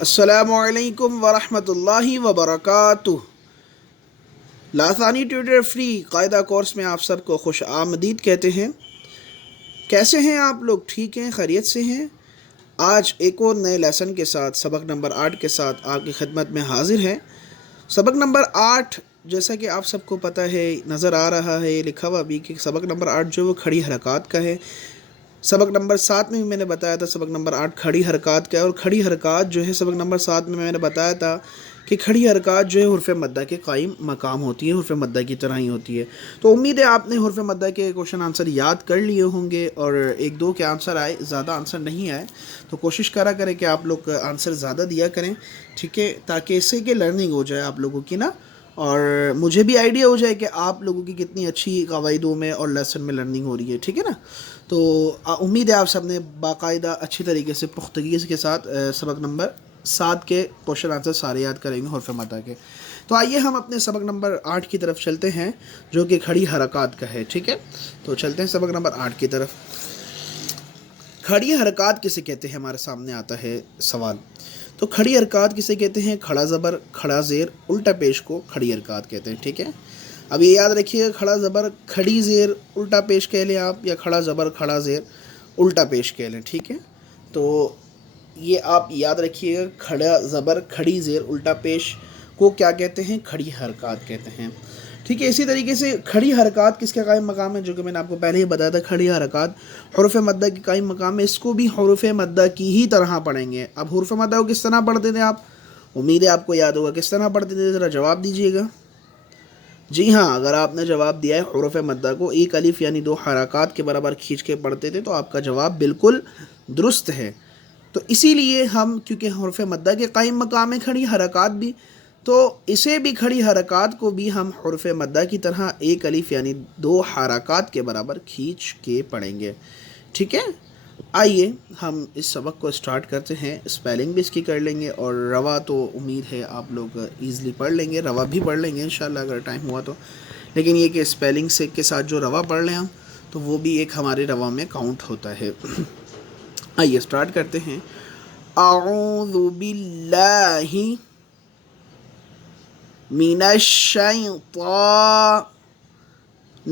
السلام علیکم ورحمۃ اللہ وبرکاتہ۔ لاسانی ٹیوٹر فری قاعدہ کورس میں آپ سب کو خوش آمدید کہتے ہیں۔ کیسے ہیں آپ لوگ؟ ٹھیک ہیں؟ خیریت سے ہیں؟ آج ایک اور نئے لیسن کے ساتھ سبق نمبر 8 کے ساتھ آپ کی خدمت میں حاضر ہیں۔ سبق نمبر 8 جیسا کہ آپ سب کو پتہ ہے، نظر آ رہا ہے، لکھا ہوا بھی کہ سبق نمبر 8 جو وہ کھڑی حرکات کا ہے۔ سبق نمبر 7 میں بھی میں نے بتایا تھا سبق نمبر 8 کھڑی حرکات کا ہے، اور کھڑی حرکات جو ہے سبق نمبر 7 میں نے بتایا تھا کہ کھڑی حرکات جو ہے حرف مدہ کے قائم مقام ہوتی ہے، حرف مدہ کی طرح ہی ہوتی ہے۔ تو امید ہے آپ نے حرف مدہ کے کوشچن آنسر یاد کر لیے ہوں گے، اور ایک دو کے آنسر آئے، زیادہ آنسر نہیں آئے، تو کوشش کرا کریں کہ آپ لوگ آنسر زیادہ دیا کریں، ٹھیک ہے، تاکہ اس سے کہ لرننگ ہو جائے آپ لوگوں کی نا، اور مجھے بھی آئیڈیا ہو جائے کہ آپ لوگوں کی کتنی اچھی قواعدوں میں اور لیسن میں لرننگ ہو رہی ہے، ٹھیک ہے نا۔ تو امید ہے آپ سب نے باقاعدہ اچھی طریقے سے پختگی کے ساتھ سبق نمبر 7 کے کوشچن آنسر سارے یاد کریں گے حرف مدہ کے۔ تو آئیے ہم اپنے سبق نمبر 8 کی طرف چلتے ہیں، جو کہ کھڑی حرکات کا ہے، ٹھیک ہے۔ تو چلتے ہیں سبق نمبر 8 کی طرف۔ کھڑی حرکات کسے کہتے ہیں؟ ہمارے سامنے آتا ہے سوال۔ تو کھڑی حرکات کسے کہتے ہیں؟ کھڑا زبر، کھڑا زیر، الٹا پیش کو کھڑی حرکات کہتے ہیں، ٹھیک ہے۔ اب یہ یاد رکھیے گا، کھڑا زبر کھڑی زیر الٹا پیش کہہ لیں آپ، یا کھڑا زبر کھڑا زیر الٹا پیش کہہ لیں، ٹھیک ہے۔ تو یہ آپ یاد رکھیے گا، کھڑا زبر کھڑی زیر الٹا پیش کو کیا کہتے ہیں؟ کھڑی حرکات کہتے ہیں، ٹھیک ہے۔ اسی طریقے سے کھڑی حرکات کس کا قائم مقام ہے؟ جو کہ میں نے آپ کو پہلے ہی بتایا تھا، کھڑی حرکات حروف مدہ کی قائم مقام ہے۔ اس کو بھی حروف مدہ کی ہی طرح پڑھیں گے۔ اب حروف مدہ کو کس طرح پڑھتے تھے آپ؟ امید ہے آپ کو یاد ہوگا کس طرح پڑھتے تھے، ذرا جواب دیجیے گا۔ جی ہاں، اگر آپ نے جواب دیا ہے حروف مدہ کو ایک الف یعنی 2 حرکات کے برابر کھینچ کے پڑھتے تھے، تو آپ کا جواب بالکل درست ہے۔ تو اسی لیے ہم، کیونکہ حروف مدہ کے قائم مقام میں کھڑی حرکات بھی، تو اسے بھی کھڑی حرکات کو بھی ہم حروف مدہ کی طرح ایک الف یعنی 2 حرکات کے برابر کھینچ کے پڑھیں گے، ٹھیک ہے۔ آئیے ہم اس سبق کو اسٹارٹ کرتے ہیں۔ اسپیلنگ بھی اس کی کر لیں گے، اور روا تو امید ہے آپ لوگ ایزلی پڑھ لیں گے، روا بھی پڑھ لیں گے انشاءاللہ اگر ٹائم ہوا تو، لیکن یہ کہ اسپیلنگ سے کے ساتھ جو روا پڑھ لیں ہم، تو وہ بھی ایک ہمارے روا میں کاؤنٹ ہوتا ہے۔ آئیے اسٹارٹ کرتے ہیں۔ اعوذ باللہ من الشیطان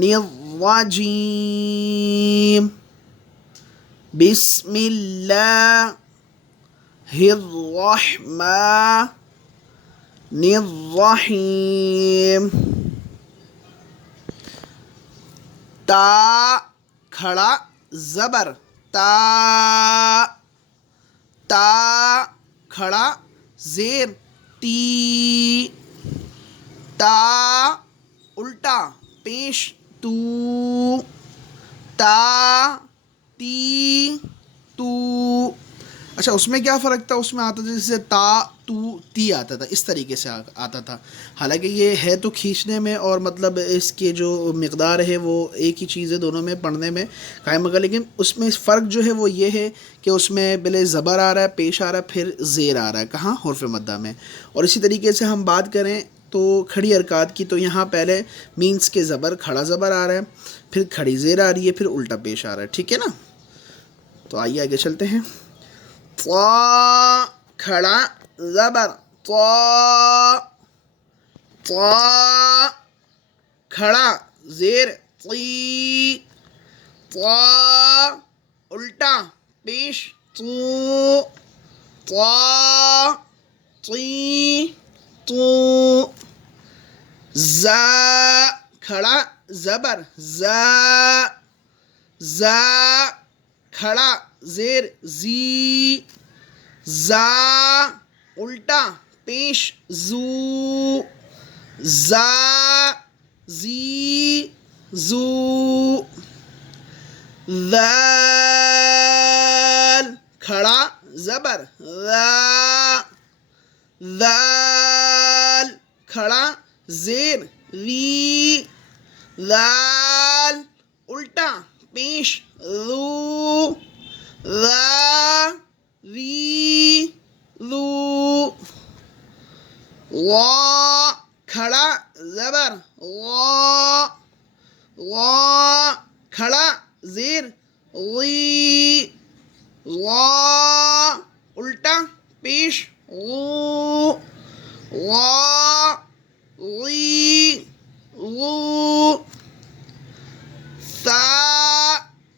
الرجیم، بسم اللہ الرحمن الرحیم۔ تا کھڑا زبر تا، تا کھڑا زیر تی، تا الٹا پیش تو، تا تی تو۔ اچھا، اس میں کیا فرق تھا؟ اس میں آتا تھا جیسے تا تو تی آتا تھا، اس طریقے سے آتا تھا، حالانکہ یہ ہے تو کھینچنے میں، اور مطلب اس کے جو مقدار ہے وہ ایک ہی چیز ہے دونوں میں پڑھنے میں قائم مقام، لیکن اس میں فرق جو ہے وہ یہ ہے کہ اس میں پہلے زبر آ رہا ہے، پیش آ رہا ہے، پھر زیر آ رہا ہے، کہاں؟ حرف مدہ میں۔ اور اسی طریقے سے ہم بات کریں تو کھڑی حرکات کی، تو یہاں پہلے مینس کے زبر کھڑا زبر آ رہا ہے، پھر کھڑی زیر آ رہی ہے، پھر الٹا پیش آ رہا ہے، ٹھیک ہے نا۔ تو آئیے آگے چلتے ہیں۔ طا کھڑا زبر طا، طا کھڑا زیر طی، طا الٹا پیش تو، طا طی تو۔ زا کھڑا زبر زا، زا کھڑا زیر زی، زا الٹا پیش زو، زا زی زو۔ ذال کھڑا زبر ذا، ذال کھڑا زیر ذی، ذال الٹا پیش ذو، ذا ذی ذو۔ وا کھڑا زبر وا، وا کھڑا زیر غی، وا الٹا پیش غو غا غی غو ثا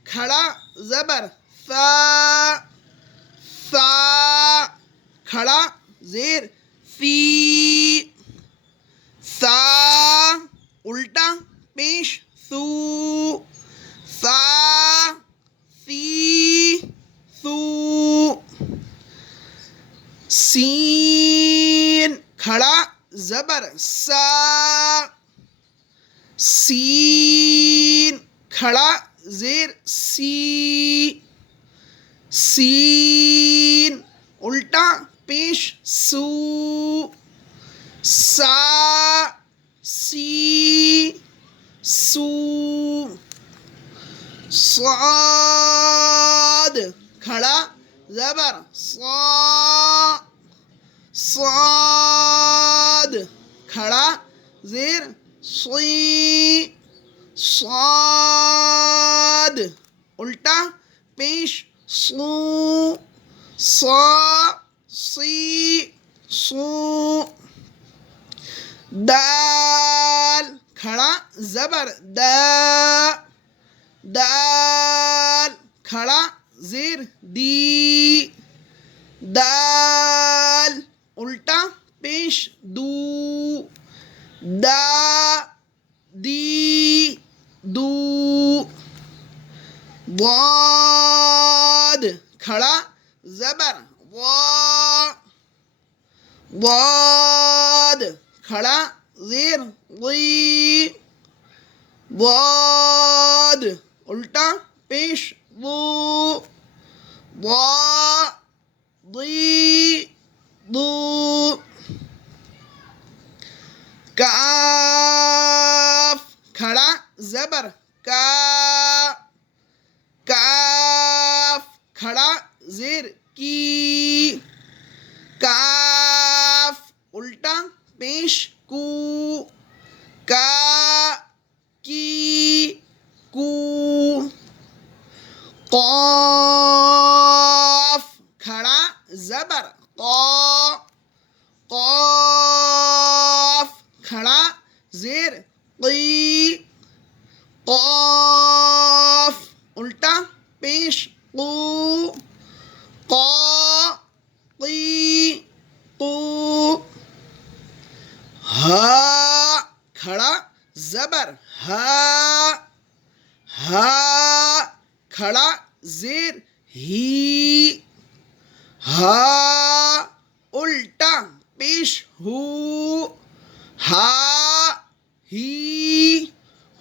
کھڑا زبر ثا ثا کھڑا زیر ثی ثا الٹا پیش ثو ثا ثی ثو سین کھڑا زبر سا سین کھڑا زیر سی سین الٹا پیش سو سا سی سو صاد کھڑا زبر صا صاد کھڑا زیر صی صاد الٹا پیش صو صا صی صو دال کھڑا زبر دا دال کھڑا زیر دی دال الٹا پیش دو دا دی دو ضاد کھڑا زبر وا ضاد کھڑا زیر ضی ضاد الٹا پیش ضو ضا ضی ضو کاف کھڑا زبر کا کاف کھڑا زیر کی کاف الٹا پیش کو کا کی کو قاف کھڑا زبر قا قاف کھڑا زیر قی قاف الٹا پیش قو قا قی قو ہا کھڑا زبر ہا ہا کھڑا زیر ہی ہا الٹا پیش ہو ہا ہی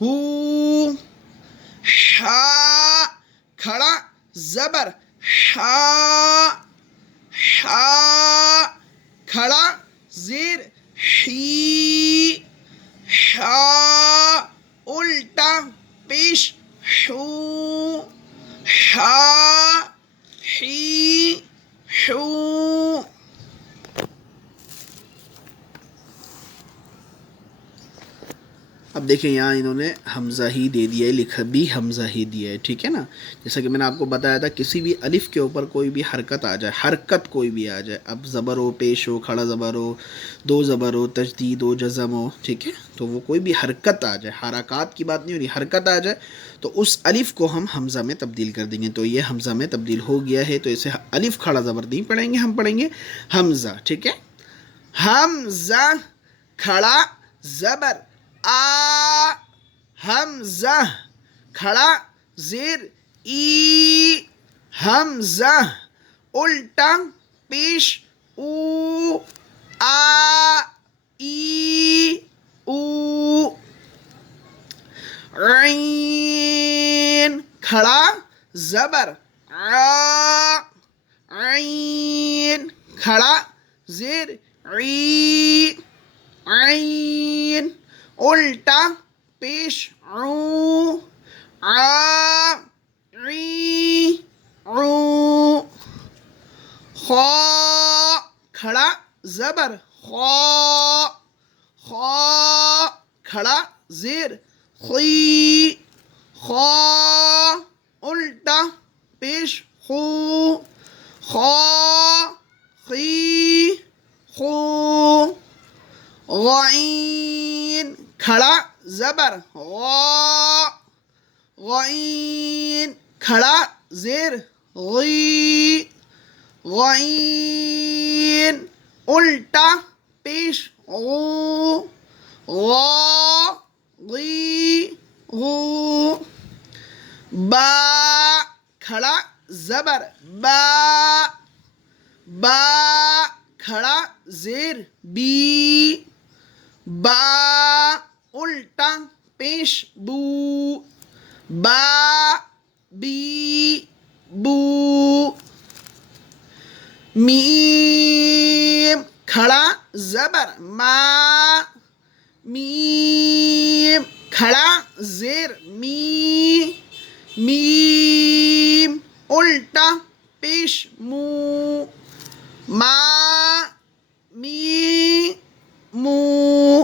ہو شا کھڑا زبر شا شا کھڑا زیر شی شا الٹا پیش شو شا شی شو اب دیکھیں یہاں انہوں نے حمزہ ہی دے دیا ہے، لکھا بھی حمزہ ہی دیا ہے، ٹھیک ہے نا. جیسا کہ میں نے آپ کو بتایا تھا کسی بھی الف کے اوپر کوئی بھی حرکت آ جائے، حرکت کوئی بھی آ جائے، اب زبر ہو، پیش ہو، کھڑا زبر ہو، دو زبر ہو، تشدید ہو، جزم ہو، ٹھیک ہے، تو وہ کوئی بھی حرکت آ جائے، حرکات کی بات نہیں ہو رہی، حرکت آ جائے تو اس الف کو ہم حمزہ میں تبدیل کر دیں گے. تو یہ حمزہ میں تبدیل ہو گیا ہے، تو اسے الف کھڑا زبر نہیں پڑھیں گے، ہم پڑھیں گے حمزہ، ٹھیک ہے. حمزہ کھڑا زبر آ حمزہ کھڑا زیر ای حمزہ الٹا پیش او آ ای او عین کھڑا زبر آ عین کھڑا زیر عی عین الٹا پیش عو آ عی عو خا کھڑا زبر خا خا کھڑا زیر خی خا الٹا پیش خو خا خی خو. غین کھڑا زبر غا. غین کھڑا زیر غی. غین الٹا پیش غو. غا غی غو. با کھڑا زبر با. با کھڑا زیر بی. با الٹا پیش بو. با بی بو. میم کھڑا زبر ما. میم کھڑا زیر می. میم الٹا پیش مو. ما می مو.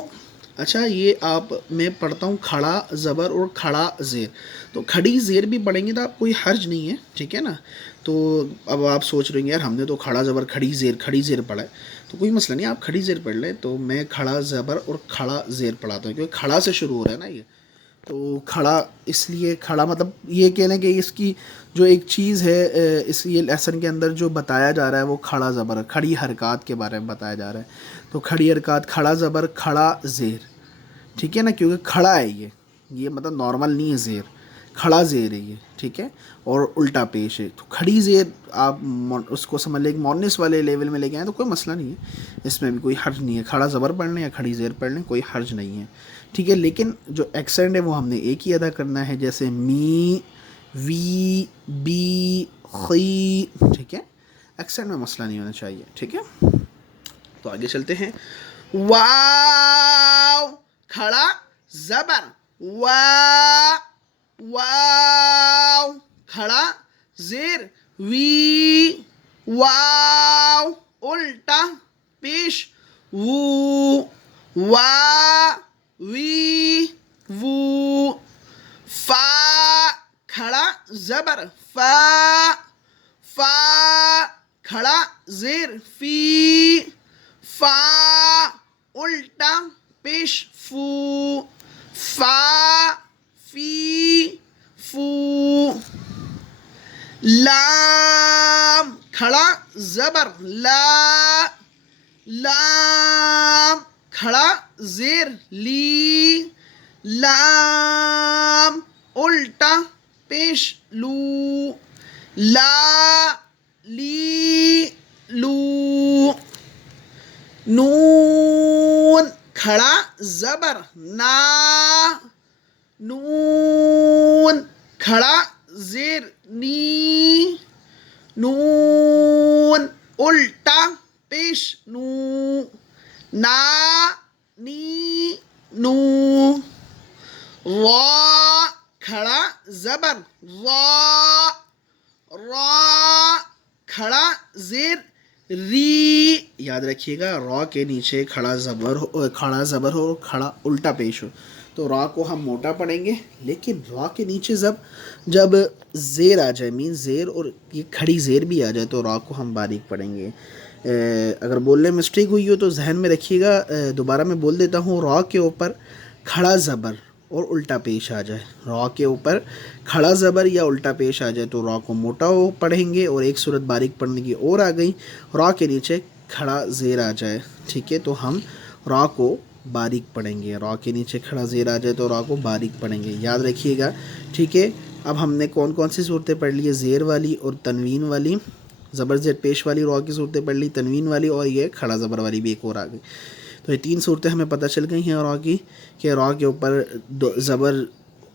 اچھا یہ آپ میں پڑھتا ہوں کھڑا زبر اور کھڑا زیر. تو کھڑی زیر بھی پڑھیں گے تو آپ کوئی حرج نہیں ہے، ٹھیک ہے نا. تو اب آپ سوچ رہے ہیں یار ہم نے تو کھڑا زبر کھڑی زیر پڑھا ہے، تو کوئی مسئلہ نہیں، آپ کھڑی زیر پڑھ لیں. تو میں کھڑا زبر اور کھڑا زیر پڑھاتا ہوں کیونکہ کھڑا سے شروع ہو رہا ہے نا یہ. تو کھڑا اس لیے کھڑا مطلب یہ کہہ لیں کہ اس کی جو ایک چیز ہے اس یہ لیسن کے اندر جو بتایا جا رہا ہے وہ کھڑا زبر کھڑی حرکات کے بارے میں بتایا جا رہا ہے. تو کھڑی حرکات کھڑا زبر کھڑا زیر، ٹھیک ہے نا، کیونکہ کھڑا ہے یہ مطلب نارمل نہیں ہے زیر، کھڑا زیر ہے یہ، ٹھیک ہے، اور الٹا پیش ہے. تو کھڑی زیر آپ اس کو سمجھ لیں کہ مونس والے لیول میں لے کے آئیں تو کوئی مسئلہ نہیں ہے، اس میں بھی کوئی حرج نہیں ہے. کھڑا زبر پڑھ لیں یا کھڑی زیر پڑھ لیں کوئی حرج نہیں ہے، ٹھیک ہے. لیکن جو ایکسینٹ ہے وہ ہم نے ایک ہی ادا کرنا ہے، جیسے می وی بی خی، ٹھیک ہے، ایکسینٹ میں مسئلہ نہیں ہونا چاہیے، ٹھیک ہے. تو آگے چلتے ہیں. واو کھڑا زبر وا. واو کھڑا زیر وی. واو الٹا پیش وو. وا وی وو. فا کھڑا زبر فا. فا کھڑا زیر فی. فا الٹا پیش فو. فا فی فو. لام کھڑا زبر لا. لام کھڑا زیر لی. لام الٹا پیش لو. لا لی لو. نون کھڑا زبر نا. نون کھڑا زیر نی. نون الٹا پیش نو. نا نی نو. را کھڑا زبر را. را کھڑا زیر ری. یاد رکھیے گا را کے نیچے کھڑا زبر ہو کھڑا الٹا پیش ہو تو را کو ہم موٹا پڑھیں گے، لیکن را کے نیچے جب زیر آ جائے مین زیر اور یہ کھڑی زیر بھی آ جائے تو را کو ہم باریک پڑھیں گے. اگر بولنے میں مسٹیک ہوئی ہو تو ذہن میں رکھیے گا. دوبارہ میں بول دیتا ہوں. را کے اوپر کھڑا زبر اور الٹا پیش آ جائے، را کے اوپر کھڑا زبر یا الٹا پیش آ جائے تو را کو موٹا پڑھیں گے، اور ایک صورت باریک پڑھنے کی اور آ گئی، را کے نیچے کھڑا زیر آ جائے، ٹھیک ہے، تو ہم را کو باریک پڑھیں گے. را کے نیچے کھڑا زیر آ جائے تو را کو باریک پڑھیں گے، یاد رکھیے گا، ٹھیک ہے. اب ہم نے کون کون سی صورتیں پڑھ لی ہے؟ زیر والی اور تنوین والی، زبر زیر پیش والی را کی صورتیں پڑھ لی، تنوین والی، اور یہ کھڑا زبر والی بھی ایک اور آ گئی. تو یہ 3 صورتیں ہمیں پتہ چل گئی ہیں را کی، کہ را کے اوپر زبر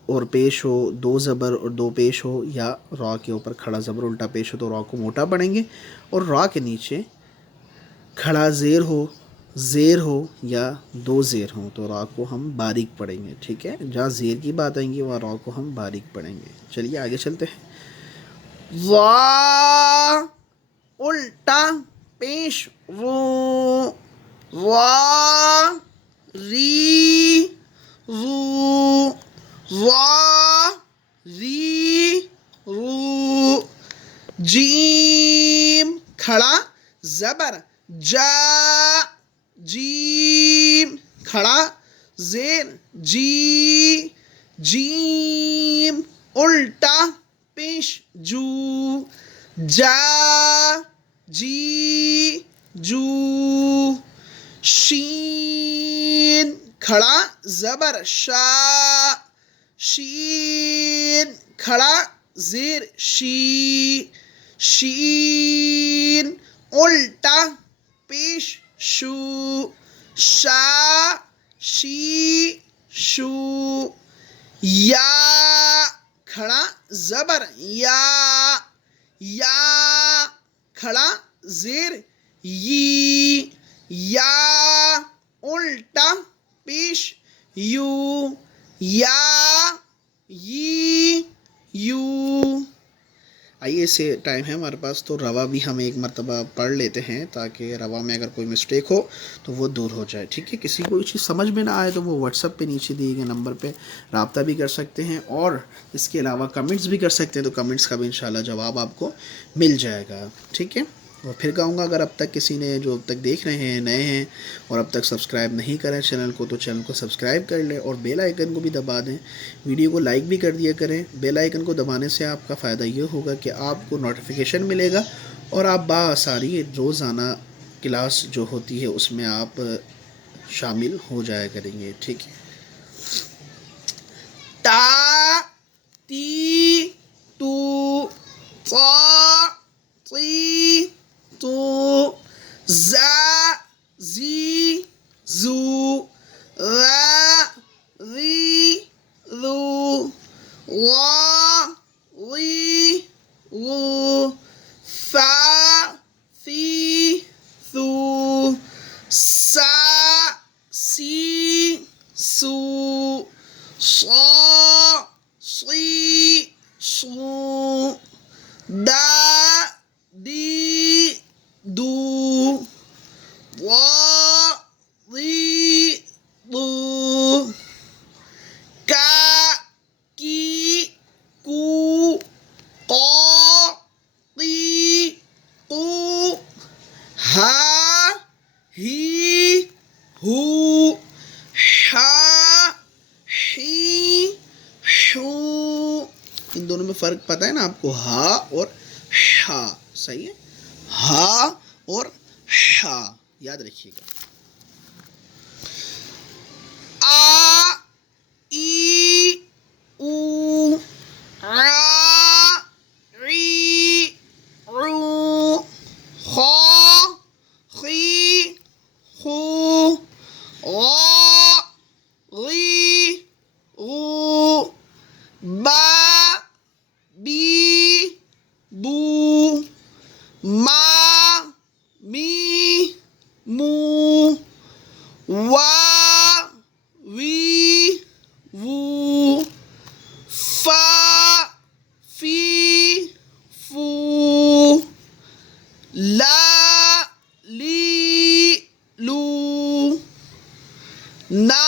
اور پیش ہو، 2 زبر اور 2 پیش ہو، یا را کے اوپر کھڑا زبر الٹا پیش ہو تو را کو موٹا پڑھیں گے، اور را کے نیچے کھڑا زیر ہو یا 2 زیر ہوں تو را کو ہم باریک پڑھیں گے، ٹھیک ہے. جہاں زیر کی بات آئیں گی وہاں را کو ہم باریک پڑھیں گے. چلیے آگے چلتے ہیں. وا الٹا پیش رو. وا ری رو. وا ری رو. جیم کھڑا زبر جا. جیم کھڑا زیر جی جیم الٹا پیش جو جا جی جو شین کھڑا زبر شا شین کھڑا زیر شی شین الٹا پیش شو شا شی شو یا کھڑا زبر یا یا کھڑا زیر یی یا الٹا پیش یو یا یی یو. آئیے اسے ٹائم ہے ہمارے پاس تو روا بھی ہم ایک مرتبہ پڑھ لیتے ہیں تاکہ روا میں اگر کوئی مسٹیک ہو تو وہ دور ہو جائے. ٹھیک ہے، کسی کو چیز سمجھ میں نہ آئے تو وہ واٹس ایپ پہ نیچے دیے گئے نمبر پہ رابطہ بھی کر سکتے ہیں، اور اس کے علاوہ کمنٹس بھی کر سکتے ہیں، تو کمنٹس کا بھی انشاءاللہ جواب آپ کو مل جائے گا. ٹھیک ہے، اور پھر کہوں گا اگر اب تک کسی نے جو اب تک دیکھ رہے ہیں نئے ہیں اور اب تک سبسکرائب نہیں کریں چینل کو، تو چینل کو سبسکرائب کر لیں اور بیل آئیکن کو بھی دبا دیں. ویڈیو کو لائک بھی کر دیا کریں. بیل آئیکن کو دبانے سے آپ کا فائدہ یہ ہوگا کہ آپ کو نوٹیفیکیشن ملے گا اور آپ بآسانی روزانہ کلاس جو ہوتی ہے اس میں آپ شامل ہو جایا کریں گے. ٹھیک ہے، تا تی تو طا طی تو زا زی زو ذا ذی ذو وا ضی ضو فا فی ثو سا سی سو صا صی صو دا دی دو وا ضی ضو کا کی کو قا قی قو ہا ہی ہو حا حی حو. ان دونوں میں فرق پتہ ہے نا آپ کو؟ ہا اور حا. صحیح ہے، ہا اور حا یاد رکھیے گا. آ ای او عا عی عو خا خی خو غا غی غو با بی بو ما می مو وا وی وو فا فی فو لا لی لو نا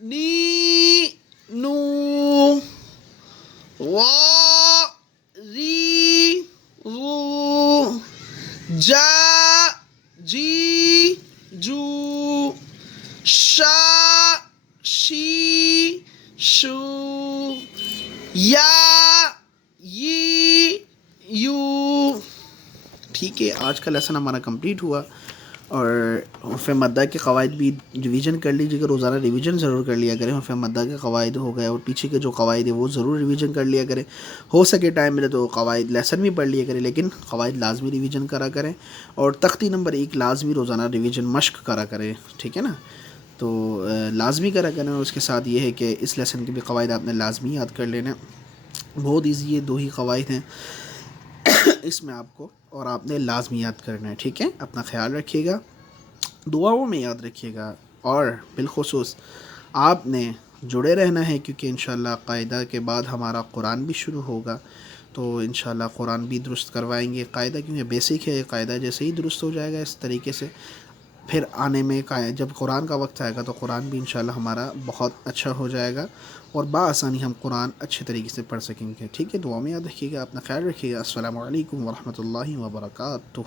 نی نو وا ری رو جا جی جو شا شی شو یا یی یو. ٹھیک ہے، آج کا لیسن ہمارا کمپلیٹ ہوا، اور حروف مدہ کے قواعد بھی ریویژن کر لیجیے گا. روزانہ ریویژن ضرور کر لیا کریں. حروف مدہ کے قواعد ہو گئے اور پیچھے کے جو قواعد ہیں وہ ضرور ریویژن کر لیا کریں. ہو سکے ٹائم ملے تو قواعد لیسن بھی پڑھ لیا کریں، لیکن قواعد لازمی ریویژن کرا کریں، اور تختی نمبر 1 لازمی روزانہ ریویژن مشق کرا کریں. ٹھیک ہے نا، تو لازمی کرا کریں. اور اس کے ساتھ یہ ہے کہ اس لیسن کے بھی قواعد آپ نے لازمی یاد کر لینا. بہت ایزی ہے، 2 ہی قواعد ہیں اس میں آپ کو، اور آپ نے لازمی یاد کرنا ہے. ٹھیک ہے، اپنا خیال رکھیے گا، دعاؤں میں یاد رکھیے گا، اور بالخصوص آپ نے جڑے رہنا ہے، کیونکہ انشاءاللہ قاعدہ کے بعد ہمارا قرآن بھی شروع ہوگا. تو انشاءاللہ قرآن بھی درست کروائیں گے. قاعدہ کیونکہ بیسک ہے، قاعدہ جیسے ہی درست ہو جائے گا اس طریقے سے، پھر آنے میں جب قرآن کا وقت آئے گا تو قرآن بھی انشاءاللہ ہمارا بہت اچھا ہو جائے گا، اور بآسانی ہم قرآن اچھے طریقے سے پڑھ سکیں گے. ٹھیک ہے، دعا میں یاد رکھیے گا، اپنا خیال رکھیے گا. السلام علیکم ورحمۃ اللہ وبرکاتہ.